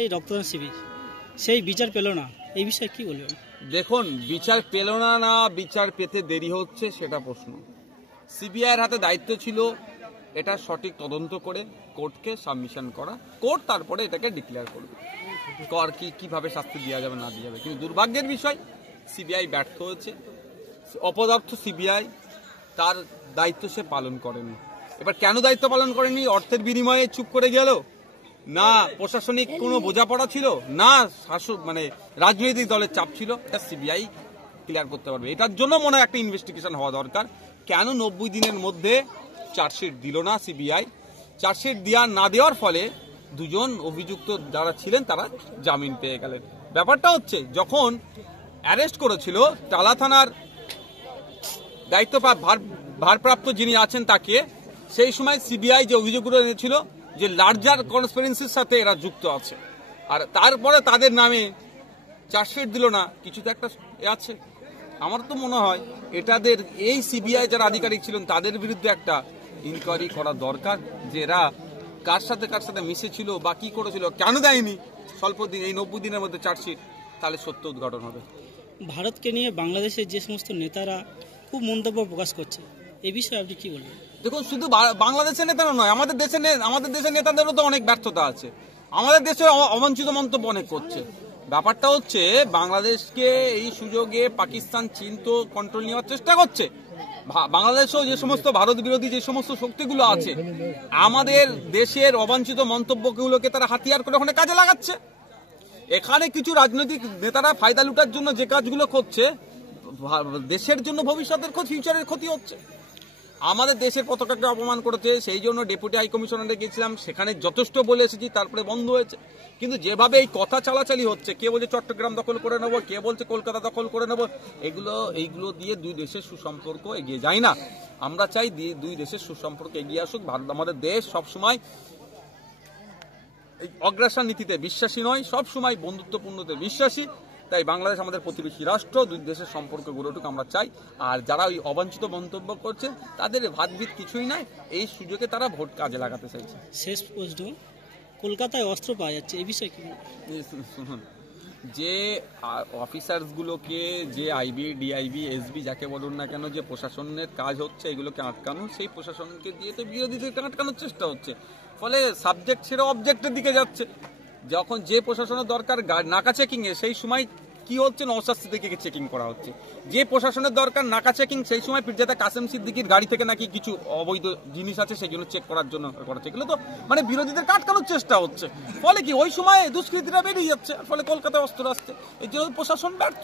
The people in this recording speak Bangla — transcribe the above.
এই রক্তদান শিবির সেই বিচার পেল না, এই বিষয়ে কি বলবেন? দেখুন, বিচার পেল না না বিচার পেতে দেরি হচ্ছে সেটা প্রশ্ন। সিবিআইয়ের হাতে দায়িত্ব ছিল এটা সঠিক তদন্ত করে কোর্টকে সাবমিশন করা, কোর্ট তারপরে এটাকে ডিক্লেয়ার করবে কিভাবে শাস্তি দেওয়া যাবে না দেওয়া যাবে। কিন্তু দুর্ভাগ্যের বিষয় সিবিআই ব্যর্থ হয়েছে, অপদার্থ সিবিআই তার দায়িত্ব সে পালন করেনি। এবার কেন দায়িত্ব পালন করেনি? অর্থের বিনিময়ে চুপ করে গেল, না প্রশাসনিক কোনো বোঝাপড়া ছিল, না শাসক রাজনৈতিক দলের চাপ ছিল। এটা সিবিআই ক্লিয়ার করতে পারবে। এটার জন্য মনে হয় একটা ইনভেস্টিগেশন হওয়া দরকার। কেন 90 দিনের মধ্যে চার্জশিট দিল না সিবিআই? চার্জশিট না দেওয়ার ফলে দুজন অভিযুক্ত যারা ছিলেন তারা জামিন পেয়ে গেলেন। ব্যাপারটা হচ্ছে, যখন অ্যারেস্ট করেছিল টালা থানার দায়িত্ব ভারপ্রাপ্ত যিনি আছেন তাকে, সেই সময় সিবিআই যে অভিযোগগুলো এনেছিল যে লার্জার কনস্পিরেন্সির সাথে এরা যুক্ত আছে, আর তারপরে তাদের নামে চার্জশিট দিল না, কিছু তো একটা আছে। আমার তো মনে হয় এটাদের এই সিবিআই যারা আধিকারিক ছিলেন তাদের বিরুদ্ধে একটা ইনকোয়ারি করা দরকার, যে এরা কার সাথে মিশেছিল বা কি করেছিল, কেন দেয়নি স্বল্প দিন এই 90 দিনের মধ্যে চার্জশিট, তাহলে সত্য উদ্ঘাটন হবে। ভারতকে নিয়ে বাংলাদেশের যে সমস্ত নেতারা খুব মন্তব্য প্রকাশ করছে, এই বিষয়ে আপনি কি বলবেন? দেখুন, শুধু বাংলাদেশের নেতারা নয়, আমাদের দেশের নেতাদেরও তো অনেক ব্যর্থতা আছে। আমাদের দেশে অবাঞ্ছিত মন্তব্য অনেক করছে। ব্যাপারটা হচ্ছে, বাংলাদেশকে এই সুযোগে পাকিস্তান, চীন তো কন্ট্রোল নেওয়ার চেষ্টা করছে। বাংলাদেশেও যে সমস্ত ভারত বিরোধী যে সমস্ত শক্তিগুলো আছে, আমাদের দেশের অবাঞ্ছিত মন্তব্যগুলোকে তারা হাতিয়ার করে ওখানে কাজে লাগাচ্ছে। এখানে কিছু রাজনৈতিক নেতারা ফায়দা লুটার জন্য যে কাজগুলো করছে, দেশের জন্য ভবিষ্যতের ফিউচারের ক্ষতি হচ্ছে। আমাদের দেশের পতাকাকে অপমান করেছে, সেই জন্য ডেপুটি হাই কমিশনারে গেছিলাম, সেখানে যথেষ্ট বলে এসেছি, তারপরে বন্ধ হয়েছে। কিন্তু যেভাবে এই কথা চালাচালি হচ্ছে, কে বলছে চট্টগ্রাম দখল করে নেবো, কে বলছে কলকাতা দখল করে নেবো, এইগুলো দিয়ে দুই দেশের সুসম্পর্ক এগিয়ে যায় না। আমরা চাই দুই দেশের সুসম্পর্ক এগিয়ে আসুক। ভারত আমাদের দেশ সবসময় এই অগ্রাসন নীতিতে বিশ্বাসী নয়, সবসময় বন্ধুত্বপূর্ণতে বিশ্বাসী। তাই বাংলাদেশ আমাদের প্রতিবেশী রাষ্ট্র, দুই দেশের সম্পর্ক গড়ে উঠুক আমরা চাই। আর যারা ওই অবাঞ্ছিত মন্তব্য করছে তাদের ভাতভিত কিছুই নাই, এই সুযোগে তারা ভোট কাজে লাগাতে চাইছে। শেষ প্রশ্ন, কলকাতায় অস্ত্র পাওয়া যাচ্ছে, এই বিষয়ে কি? শুনুন, যে অফিসার্সগুলোকে, যে আইবি, ডিআইবি, এসবি যাকে বলুন না কেন, যে প্রশাসনের কাজ হচ্ছে এগুলোকে আটকানো, সেই প্রশাসনকে দিয়ে তো বিরোধীদেরকে আটকানোর চেষ্টা হচ্ছে। ফলে সাবজেক্ট ছেড়ে অবজেক্টের দিকে যাচ্ছে। যখন যে প্রশাসনের দরকার নাকা চেকিং এ, সেই সময় কি হচ্ছে, নওশাদ সিদ্দিকীকে চেকিং করা হচ্ছে। যে প্রশাসনের দরকার নাকা চেকিং, সেই সময় পীরজাদা কাসেম সিদ্দিকীর গাড়ি থেকে নাকি কিছু অবৈধ জিনিস আছে, সেগুলো চেক করার জন্য করা হচ্ছে। এগুলো তো বিরোধীদের আটকানোর চেষ্টা হচ্ছে। ফলে কি, ওই সময় দুষ্কৃতীরা বেরিয়ে যাচ্ছে, ফলে কলকাতায় অস্ত্র আসছে। এই জন্য প্রশাসন ব্যর্থ।